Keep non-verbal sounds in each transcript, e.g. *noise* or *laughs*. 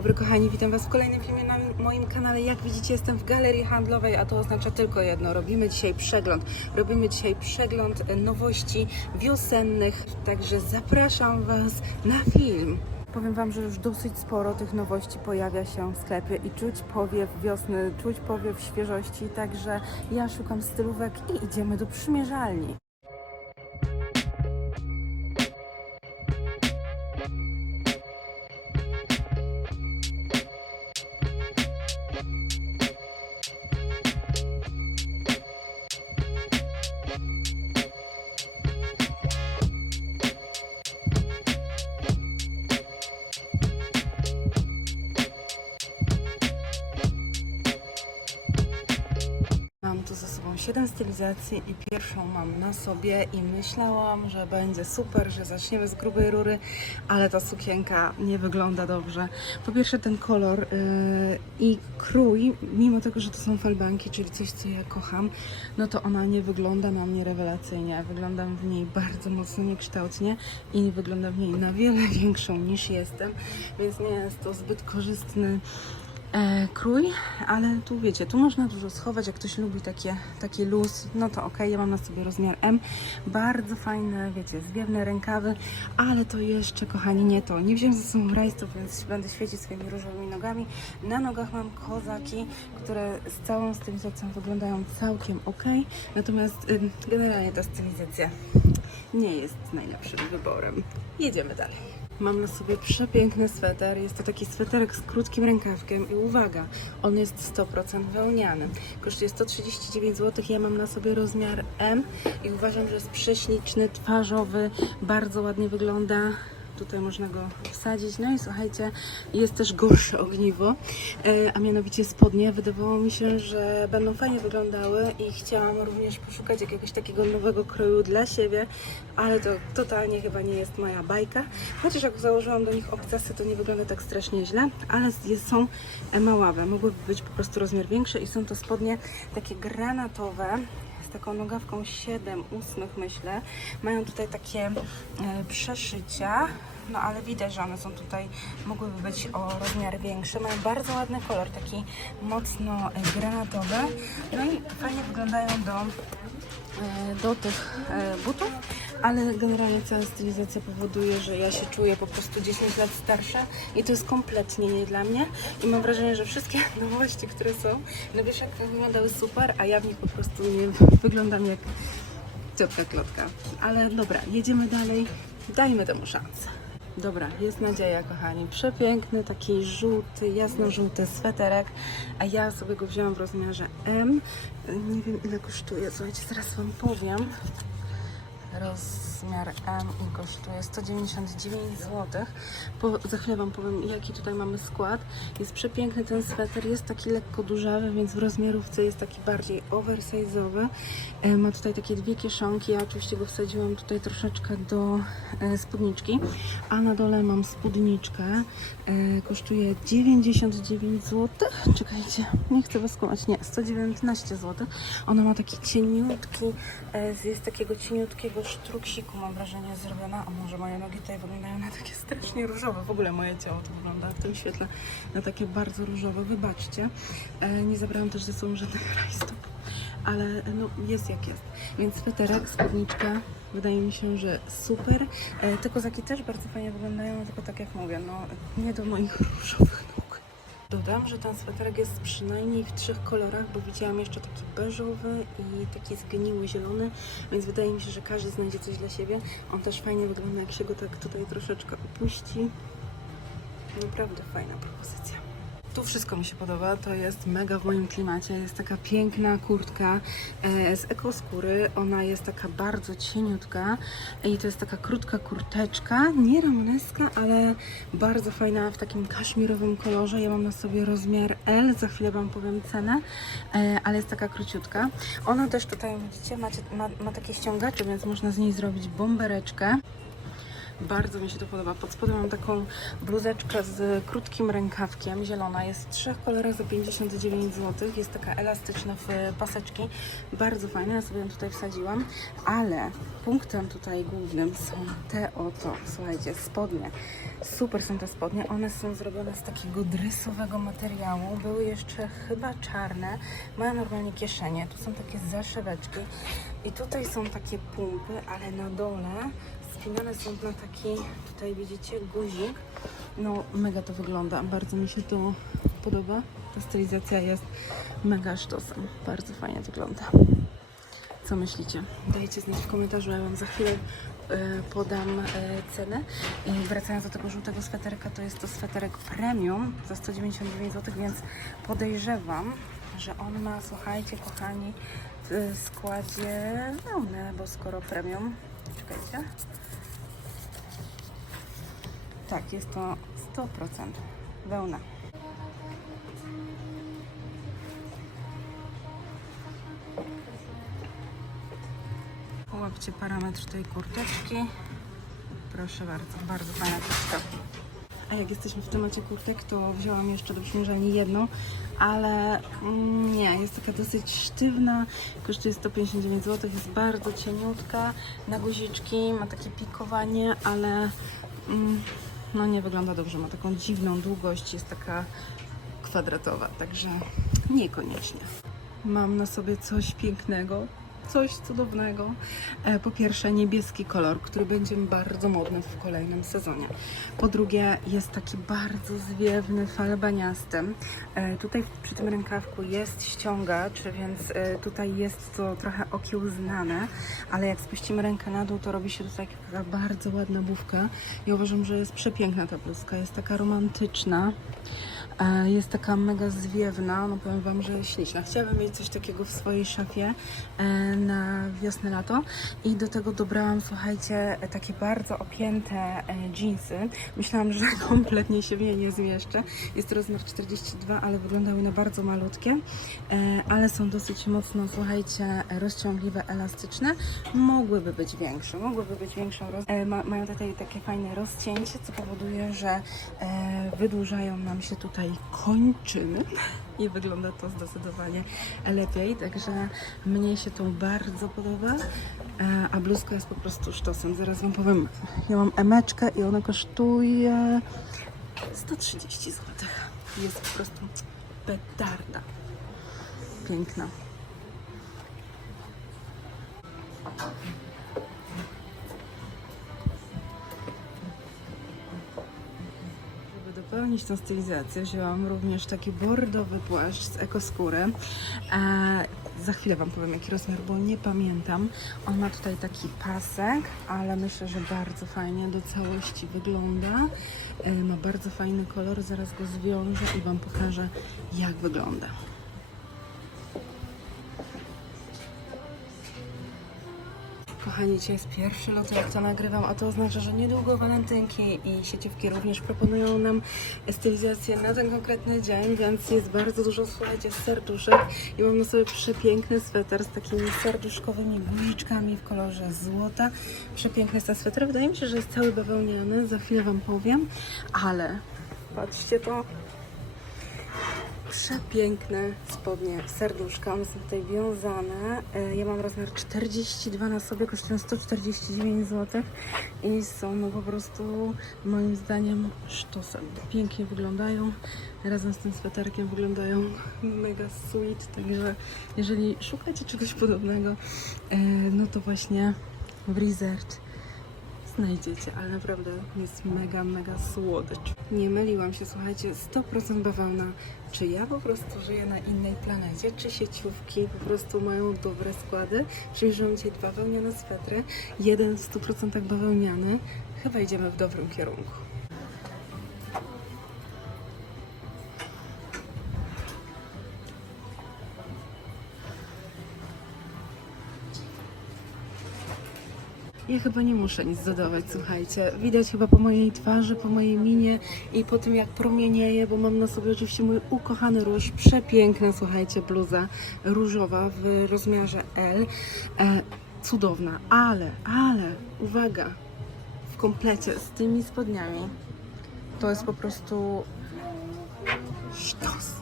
Dobry kochani, witam Was w kolejnym filmie na moim kanale. Jak widzicie jestem w galerii handlowej, a to oznacza tylko jedno. Robimy dzisiaj przegląd. Robimy dzisiaj przegląd nowości wiosennych, także zapraszam Was na film. Powiem Wam, że już dosyć sporo tych nowości pojawia się w sklepie i czuć powiew wiosny, czuć powiew świeżości, także ja szukam stylówek i idziemy do przymierzalni. 7 stylizacji i pierwszą mam na sobie i myślałam, że będzie super, że zaczniemy z grubej rury, ale ta sukienka nie wygląda dobrze. Po pierwsze ten kolor yy, i krój, mimo tego, że to są falbanki, czyli coś, co ja kocham, no to ona nie wygląda na mnie rewelacyjnie. Wyglądam w niej bardzo mocno niekształtnie i wygląda w niej na wiele *laughs* większą niż jestem, więc nie jest to zbyt korzystny krój, ale tu wiecie, tu można dużo schować, jak ktoś lubi takie, taki luz, no to ok, ja mam na sobie rozmiar M, bardzo fajne, wiecie, zwiewne rękawy, ale to jeszcze, kochani, nie to, nie wziąłem ze sobą rajstów, więc będę świecić swoimi różowymi nogami, na nogach mam kozaki, które z całą stylizacją wyglądają całkiem ok, natomiast generalnie ta stylizacja nie jest najlepszym wyborem. Jedziemy dalej. Mam na sobie przepiękny sweter. Jest to taki sweterek z krótkim rękawkiem i uwaga, on jest 100% wełniany. Kosztuje 139 zł. Ja mam na sobie rozmiar M i uważam, że jest prześliczny, twarzowy, bardzo ładnie wygląda. Tutaj można go wsadzić. No i słuchajcie, jest też gorsze ogniwo, e, a mianowicie spodnie. Wydawało mi się, że będą fajnie wyglądały i chciałam również poszukać jakiegoś takiego nowego kroju dla siebie, ale to totalnie chyba nie jest moja bajka. Chociaż jak założyłam do nich obcasy, to nie wygląda tak strasznie źle, ale są maławe. Mogłyby być po prostu rozmiar większy i są to spodnie takie granatowe taką nogawką 7 ósmych myślę. Mają tutaj takie e, przeszycia, no ale widać, że one są tutaj, mogłyby być o rozmiar większy. Mają bardzo ładny kolor, taki mocno e, granatowy. No i fajnie wyglądają do, do tych e, butów, ale generalnie cała stylizacja powoduje, że ja się czuję po prostu 10 lat starsza i to jest kompletnie nie dla mnie. I mam wrażenie, że wszystkie *laughs* nowości, które są na wieszankach wyglądały super, a ja w nich po prostu nie *laughs* wyglądam jak ciotka klotka. Ale dobra, jedziemy dalej, dajmy temu szansę. Dobra, jest nadzieja, kochani. Przepiękny, taki żółty, jasno-żółty sweterek, a ja sobie go wzięłam w rozmiarze M. Nie wiem ile kosztuje, słuchajcie, zaraz Wam powiem. Rozmiar M i kosztuje 199 zł. Po, za chwilę Wam powiem, jaki tutaj mamy skład. Jest przepiękny ten sweter, jest taki lekko durzawy, więc w rozmiarówce jest taki bardziej oversize'owy. E, ma tutaj takie dwie kieszonki. Ja oczywiście go wsadziłam tutaj troszeczkę do e, spódniczki, a na dole mam spódniczkę. E, kosztuje 99 zł. Czekajcie, nie chcę Was skłamać. Nie, 119 zł. Ona ma taki cieniutki, jest takiego cieniutkiego sztruksiku, mam wrażenie, zrobiona. A może moje nogi tutaj wyglądają na takie strasznie różowe. W ogóle moje ciało to wygląda w tym świetle na takie bardzo różowe. Wybaczcie. E, nie zabrałam też ze sobą żadnych *laughs* rajstop ale no, jest jak jest. Więc sweterek, spódniczka, wydaje mi się, że super. E, te kozaki też bardzo fajnie wyglądają, tylko tak jak mówię, no nie do moich *laughs* różowych. Dodam, że ten sweterek jest przynajmniej w trzech kolorach, bo widziałam jeszcze taki beżowy i taki zgniły zielony, więc wydaje mi się, że każdy znajdzie coś dla siebie. On też fajnie wygląda, jak się go tak tutaj troszeczkę opuści. Naprawdę fajna propozycja. Tu wszystko mi się podoba, to jest mega w moim klimacie. Jest taka piękna kurtka e, z ekoskóry. Ona jest taka bardzo cieniutka i to jest taka krótka kurteczka, nie ramoneska, ale bardzo fajna w takim kaszmirowym kolorze. Ja mam na sobie rozmiar L, za chwilę Wam powiem cenę, e, ale jest taka króciutka. Ona też tutaj, widzicie, ma, ma takie ściągacze, więc można z niej zrobić bombereczkę. Bardzo mi się to podoba. Pod spodem mam taką bluzeczkę z krótkim rękawkiem, zielona. Jest w trzech kolorach za 59 zł. Jest taka elastyczna w paseczki. Bardzo fajna, ja sobie ją tutaj wsadziłam. Ale punktem tutaj głównym są te oto, słuchajcie, spodnie. Super są te spodnie. One są zrobione z takiego dresowego materiału. Były jeszcze chyba czarne. Mają normalnie kieszenie. Tu są takie zaszeweczki. I tutaj są takie pumpy, ale na dole spinane są na taki, tutaj widzicie, guzik. No, mega to wygląda. Bardzo mi się to podoba. Ta stylizacja jest mega sztosem. Bardzo fajnie wygląda. Co myślicie? Dajcie znać w komentarzu, ja Wam za chwilę e, podam e, cenę. I wracając do tego żółtego sweterka, to jest to sweterek premium za 199 zł, więc podejrzewam, że on ma, słuchajcie, kochani, w składzie wełnę, bo skoro premium, czekajcie. Tak, jest to 100% wełna. Łapcie parametr tej kurteczki. Proszę bardzo, bardzo fajna kurtka. A jak jesteśmy w temacie kurtek, to wzięłam jeszcze do przymierzalni jedną, ale mm, nie, jest taka dosyć sztywna, kosztuje 159 zł, jest bardzo cieniutka, na guziczki, ma takie pikowanie, ale mm, no nie wygląda dobrze, ma taką dziwną długość, jest taka kwadratowa, także niekoniecznie. Mam na sobie coś pięknego, coś cudownego. E, Po pierwsze, niebieski kolor, który będzie bardzo modny w kolejnym sezonie. Po drugie, jest taki bardzo zwiewny, falbaniasty. E, Tutaj przy tym rękawku jest ściągacz, więc e, tutaj jest to trochę okiełznane, ale jak spuścimy rękę na dół, to robi się tutaj taka bardzo ładna bufka. I uważam, że jest przepiękna ta bluzka, jest taka romantyczna. E, Jest taka mega zwiewna, no powiem Wam, że śliczna. Chciałabym mieć coś takiego w swojej szafie e, na wiosnę, lato i do tego dobrałam, słuchajcie, takie bardzo opięte jeansy. Myślałam, że *laughs* kompletnie się w nie nie zmieszczę. Jest rozmiar 42, ale wyglądały na bardzo malutkie, e, ale są dosyć mocno, słuchajcie, rozciągliwe, elastyczne. Mogłyby być większe, mogłyby być większą. Mają tutaj takie fajne rozcięcie, co powoduje, że wydłużają nam się tutaj kończyny i wygląda to zdecydowanie lepiej, także mnie się to bardzo podoba, e, a bluzka jest po prostu sztosem. Zaraz Wam powiem, ja mam emeczkę i ona kosztuje 130 zł. Jest po prostu petarda. Piękna. Żeby dopełnić tą stylizację, wzięłam również taki bordowy płaszcz z ekoskóry. E, za chwilę Wam powiem, jaki rozmiar, bo nie pamiętam. On ma tutaj taki pasek, ale myślę, że bardzo fajnie do całości wygląda. E, ma bardzo fajny kolor, zaraz go zwiążę i Wam pokażę, jak wygląda. Kochani, dzisiaj jest pierwszy lot, jak to nagrywam, a to oznacza, że niedługo walentynki i sieciówki również proponują nam stylizację na ten konkretny dzień, więc jest bardzo dużo, słuchajcie, serduszek i mam na sobie przepiękny sweter z takimi serduszkowymi guziczkami w kolorze złota. Przepiękny jest ten sweter, wydaje mi się, że jest cały bawełniany, za chwilę Wam powiem, ale patrzcie to, przepiękne spodnie serduszka, one są tutaj wiązane. E, Ja mam rozmiar 42 na sobie, kosztują 149 zł i są no po prostu moim zdaniem sztosem. Pięknie wyglądają, razem z tym sweterkiem wyglądają mega sweet, także jeżeli szukacie czegoś podobnego, e, no to właśnie w Resort znajdziecie, ale naprawdę jest mega, mega słodycz. Nie myliłam się, słuchajcie, 100% bawełna. Czy ja po prostu żyję na innej planecie, czy sieciówki po prostu mają dobre składy? Przymierzyłam dzisiaj dwa wełniane swetry, jeden w 100% bawełniany. Chyba idziemy w dobrym kierunku. Ja chyba nie muszę nic dodawać, słuchajcie. Widać chyba po mojej twarzy, po mojej minie i po tym jak promienieje, bo mam na sobie oczywiście mój ukochany róż. Przepiękna, słuchajcie, bluza różowa w rozmiarze L. E, cudowna, ale, ale, uwaga, w komplecie z tymi spodniami to jest po prostu sztos.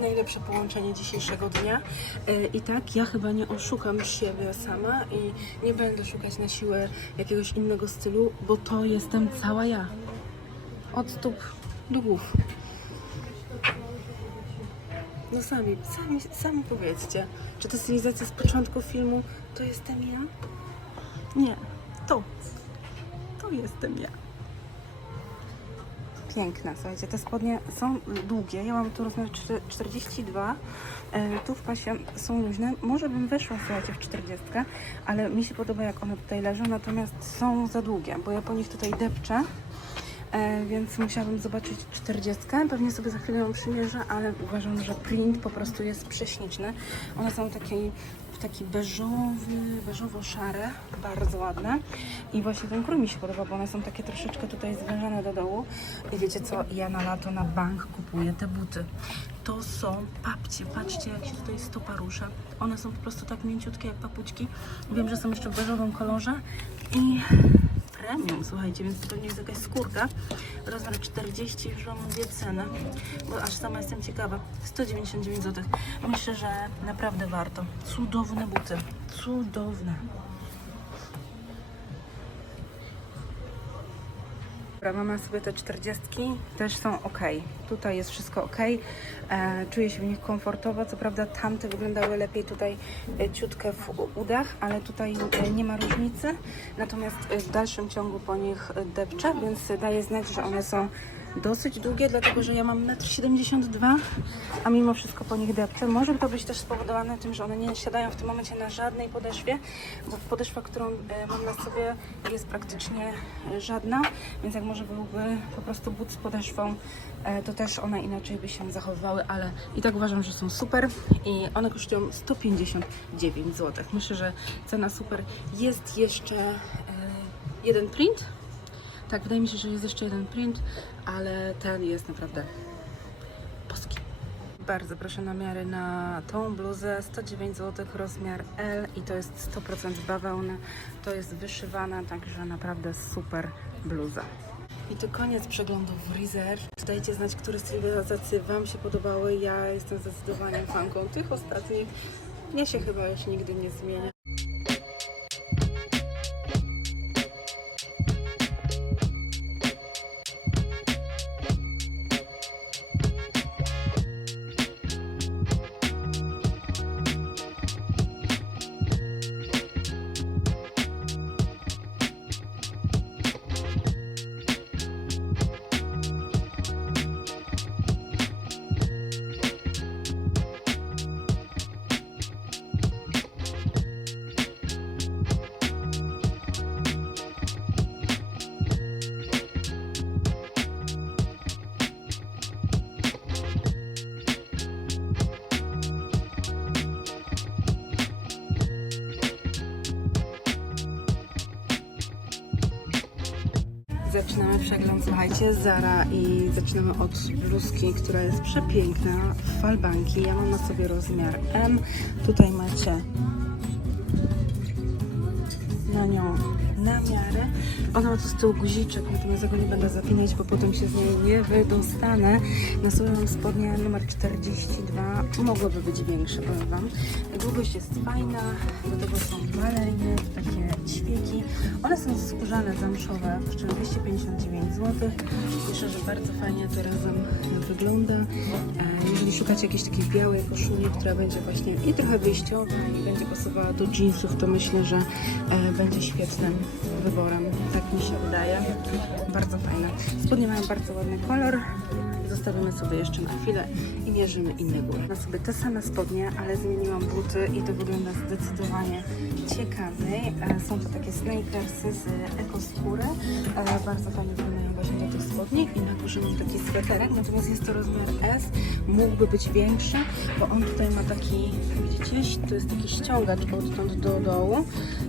Najlepsze połączenie dzisiejszego dnia. E, I tak, ja chyba nie oszukam siebie sama i nie będę szukać na siłę jakiegoś innego stylu, bo to jestem cała ja. Od stóp do głów. No sami, sami, sami powiedzcie, czy ta stylizacja z początku filmu to jestem ja? Nie, to. To jestem ja. Piękna, słuchajcie, te spodnie są długie, ja mam tu rozmiar czter- 42, e, tu w pasie są luźne, może bym weszła, słuchajcie, w 40, ale mi się podoba jak one tutaj leżą, natomiast są za długie, bo ja po nich tutaj depczę, więc musiałabym zobaczyć 40. Pewnie sobie za chwilę ją przymierzę, ale uważam, że print po prostu jest prześliczny. One są takie, w taki beżowy, beżowo-szare, bardzo ładne. I właśnie ten krój mi się podoba, bo one są takie troszeczkę tutaj zwężone do dołu. I wiecie co, ja na lato na bank kupuję te buty. To są papcie, patrzcie jak się tutaj stopa rusza. One są po prostu tak mięciutkie jak papuczki. Wiem, że są jeszcze w beżowym kolorze i premium, słuchajcie, więc to pewnie jest jakaś skórka. Rozmiar 40, już Wam mówię cenę, bo aż sama jestem ciekawa. 199 zł. Myślę, że naprawdę warto. Cudowne buty. Cudowne. Dobra, mamy sobie te 40, też są ok. Tutaj jest wszystko ok. E, czuję się w nich komfortowo. Co prawda tamte wyglądały lepiej tutaj e, ciutkę w udach, ale tutaj e, nie ma różnicy. Natomiast e, w dalszym ciągu po nich depczę, więc daje znać, że one są dosyć długie, dlatego że ja mam 1,72 m, a mimo wszystko po nich depczę. Może to być też spowodowane tym, że one nie siadają w tym momencie na żadnej podeszwie, bo podeszwa, którą e, mam na sobie jest praktycznie e, żadna, więc jak może byłby po prostu but z podeszwą, e, to też one inaczej by się zachowywały, ale i tak uważam, że są super i one kosztują 159 zł. Myślę, że cena super. Jest jeszcze jeden print, tak, wydaje mi się, że jest jeszcze jeden print, ale ten jest naprawdę boski. Bardzo proszę namiary na tą bluzę. 109 zł, rozmiar L i to jest 100% bawełny. To jest wyszywana, także naprawdę super bluza. I to koniec przeglądów Reserve. Dajcie znać, które stylizacje Wam się podobały. Ja jestem zdecydowanie fanką tych ostatnich. Mnie się chyba już nigdy nie zmienia. Zaczynamy przegląd, słuchajcie, Zara i zaczynamy od bluzki, która jest przepiękna, falbanki. Ja mam na sobie rozmiar M. Tutaj macie na nią namiary. Ona ma tu z tyłu guziczek, natomiast go nie będę zapinać, bo potem się z niej nie wydostanę. Na sobie mam spodnie numer 42. Mogłoby być większe, powiem Wam. Długość jest fajna, do tego są baleriny, One są skórzane, zamszowe, kosztują 259 zł. Myślę, że bardzo fajnie to razem wygląda. E, Jeżeli szukacie jakiejś takiej białej koszuli, która będzie właśnie i trochę wyjściowa i będzie pasowała do jeansów, to myślę, że e, będzie świetnym wyborem. Tak mi się wydaje. Bardzo fajne. Spodnie mają bardzo ładny kolor. Zostawimy sobie jeszcze na chwilę i mierzymy inne góry. Na sobie te same spodnie, ale zmieniłam buty i to wygląda zdecydowanie ciekawiej. E, Są to takie snakersy z ekoskóry. E, Bardzo fajnie wyglądają właśnie do tych spodni i na górze mam taki sweterek, natomiast jest to rozmiar S. Mógłby być większy, bo on tutaj ma taki, widzicie, to jest taki ściągacz odtąd do dołu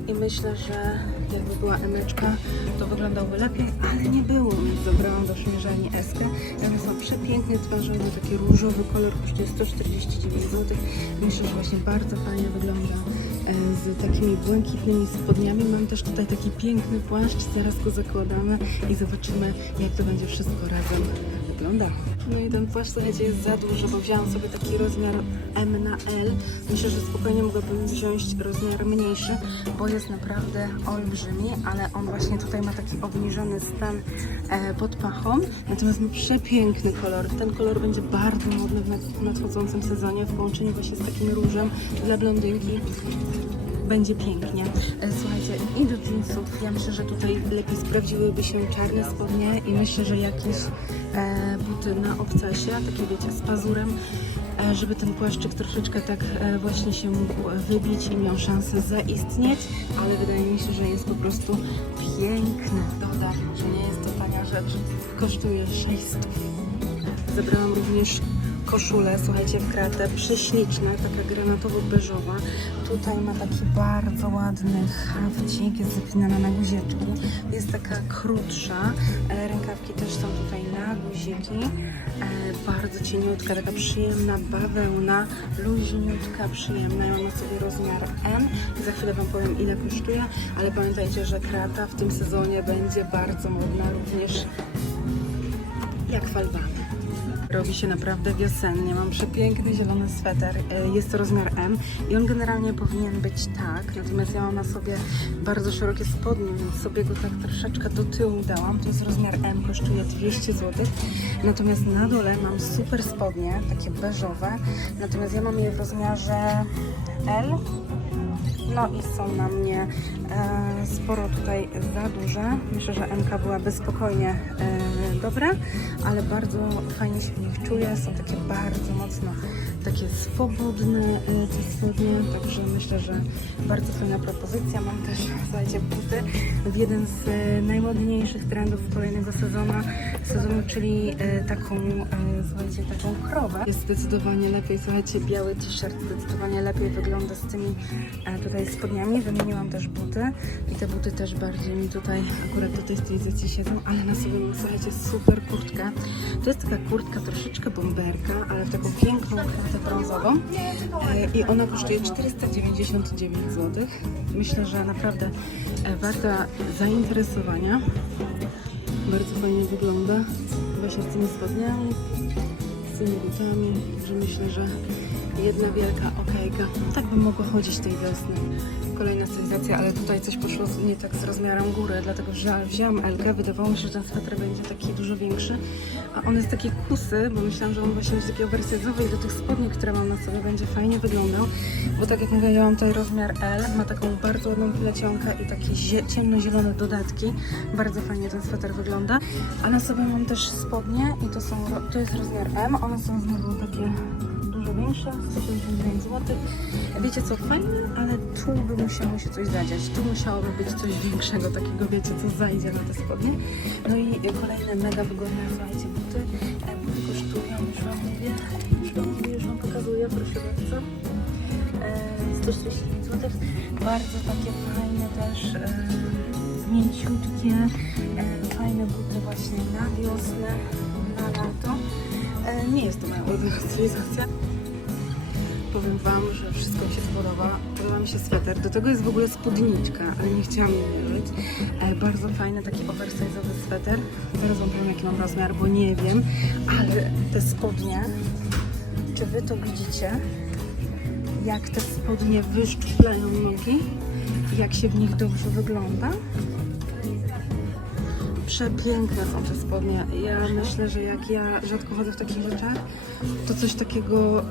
i myślę, że jakby była emeczka, to wyglądałby lepiej, ale nie było, więc zabrałam do przymierzalni Eskę. Natomiast ma przepiękny twarzony, taki różowy kolor, kosztuje 149 zł. Myślę, że właśnie bardzo fajnie wygląda z takimi błękitnymi spodniami. Mam też tutaj taki piękny płaszcz, zaraz go zakładamy i zobaczymy, jak to będzie wszystko razem wygląda. No i ten płaszcz, słuchajcie, jest za duży, bo wzięłam sobie taki rozmiar M na L. Myślę, że spokojnie mogłabym wziąć rozmiar mniejszy, bo jest naprawdę olbrzymi, ale on właśnie tutaj ma taki obniżony stan e, pod pachą. Natomiast ma przepiękny kolor. Ten kolor będzie bardzo modny w nad- nadchodzącym sezonie w połączeniu właśnie z takim różem dla blondynki będzie pięknie. E, Słuchajcie, i do jeansów, ja myślę, że tutaj lepiej sprawdziłyby się czarne spodnie i myślę, że jakieś e, buty na obcasie, takie wiecie, z pazurem, e, żeby ten płaszczyk troszeczkę tak e, właśnie się mógł wybić i miał szansę zaistnieć, ale wydaje mi się, że jest po prostu piękny. Dodam, że nie jest to tania rzecz, kosztuje 600. Zebrałam również koszulę, słuchajcie, w kratę, prześliczna, taka granatowo-beżowa. Tutaj ma taki bardzo ładny hafcik, jest zapinana na guzieczki. Jest taka krótsza, e, rękawki też są tutaj na guziki. E, bardzo cieniutka, taka przyjemna bawełna, luźniutka, przyjemna. Ja mam na sobie rozmiar M i za chwilę Wam powiem ile kosztuje, ale pamiętajcie, że krata w tym sezonie będzie bardzo modna również jak falbany. Robi się naprawdę wiosennie. Mam przepiękny zielony sweter. E, Jest to rozmiar M i on generalnie powinien być tak. Natomiast ja mam na sobie bardzo szerokie spodnie, więc sobie go tak troszeczkę do tyłu dałam. To jest rozmiar M, kosztuje 200 zł. Natomiast na dole mam super spodnie, takie beżowe. Natomiast ja mam je w rozmiarze L. No i są na mnie e, sporo tutaj za duże. Myślę, że MK byłaby spokojnie e, dobra, ale bardzo fajnie się w nich czuję. Są takie bardzo mocno takie swobodne e, te spodnie, także myślę, że bardzo fajna propozycja. Mam też, słuchajcie, buty w jeden z e, najmodniejszych trendów kolejnego sezonu, sezonu czyli e, taką, e, słuchajcie, taką krowę. Jest zdecydowanie lepiej, słuchajcie, biały t-shirt zdecydowanie lepiej wygląda z tymi tutaj spodniami. Wymieniłam też buty i te buty też bardziej mi tutaj akurat do tej stylizacji siedzą, ale na sobie mam, słuchajcie, super kurtkę. To jest taka kurtka troszeczkę bomberka, ale w taką piękną kratę brązową e, i ona kosztuje 499 zł. Myślę, że naprawdę e, warta zainteresowania. Bardzo fajnie wygląda właśnie z tymi spodniami, z tymi butami, że myślę, że jedna wielka okejka. Tak bym mogła chodzić tej wiosny. Kolejna stylizacja, ale tutaj coś poszło nie tak z rozmiarem góry, dlatego wzięłam, wzięłam Elkę. Wydawało mi się, że ten sweter będzie taki dużo większy, a on jest taki kusy, bo myślałam, że on właśnie będzie taki oversize'owy i do tych spodni, które mam na sobie, będzie fajnie wyglądał. Bo tak jak mówię, ja mam tutaj rozmiar L, ma taką bardzo ładną plecionkę i takie zie- ciemnozielone dodatki. Bardzo fajnie ten sweter wygląda. A na sobie mam też spodnie i to są, to jest rozmiar M, one są znowu takie większe, 175 zł. Wiecie co, fajnie, ale tu by musiało się coś zadziać. Tu musiałoby być coś większego, takiego wiecie, co zajdzie na te spodnie. No i kolejne mega wygodne, słuchajcie, buty. E, Buty kosztują, już wam mówię, już wam mówię, już wam pokazuję, proszę bardzo. E, 145 zł. Bardzo takie fajne też, e, mięciutkie, e, fajne buty właśnie na wiosnę, na lato. E, Nie jest to moja ulubiona stylizacja. Powiem Wam, że wszystko mi się spodoba. Podoba mi się sweter. Do tego jest w ogóle spódniczka, ale nie chciałam jej mieć. E, bardzo fajny, taki oversize'owy sweter. Zaraz Wam powiem, jaki mam rozmiar, bo nie wiem. Ale te spodnie, czy Wy to widzicie? Jak te spodnie wyszczuplają nogi? Jak się w nich dobrze wygląda? Przepiękne są te spodnie. Ja myślę, że jak ja rzadko chodzę w takich rzeczach, to coś takiego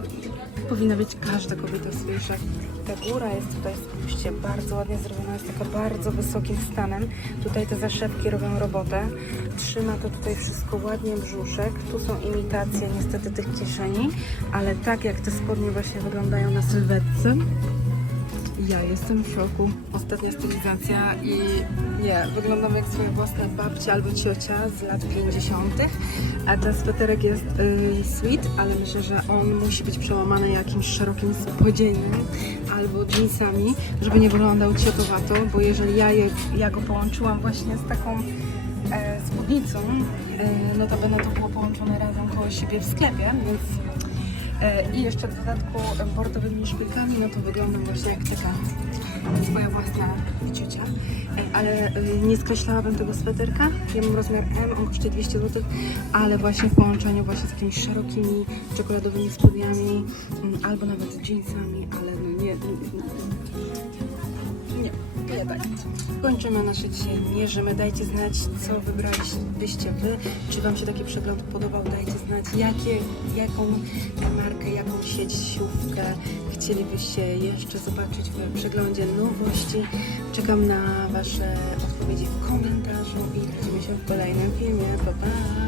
powinna być każda kobieta szach. Ta góra jest tutaj, spójrzcie, bardzo ładnie zrobiona, jest taka bardzo wysokim stanem. Tutaj te zaszepki robią robotę. Trzyma to tutaj wszystko ładnie brzuszek. Tu są imitacje niestety tych kieszeni, ale tak jak te spodnie właśnie wyglądają na sylwetce, Ja jestem w szoku. Ostatnia stylizacja i nie, wyglądam jak swoje własne babcia albo ciocia z lat 50. A ten sweterek jest y, sweet, ale myślę, że on musi być przełamany jakimś szerokim spodzieniem albo jeansami, żeby nie wyglądał ciotowato, bo jeżeli ja, je, ja go połączyłam właśnie z taką e, spódnicą, e, no to będą to było połączone razem koło siebie w sklepie, więc I jeszcze w dodatku e, bordowymi szpilkami, no to wyglądam właśnie jak taka swoja własna ciocia. E, Ale e, nie skreślałabym tego sweterka. Ja mam rozmiar M, on kosztuje 200 zł, ale właśnie w połączeniu właśnie z jakimiś szerokimi czekoladowymi spodniami mm, albo nawet jeansami, ale no nie, tak. Kończymy nasze dzisiaj mierzymy. Dajcie znać, co wybralibyście Wy. Czy Wam się taki przegląd podobał? Dajcie znać, jakie, jaką markę, jaką sieć, siłkę chcielibyście jeszcze zobaczyć w przeglądzie nowości. Czekam na Wasze odpowiedzi w komentarzu i widzimy się w kolejnym filmie. Pa, pa!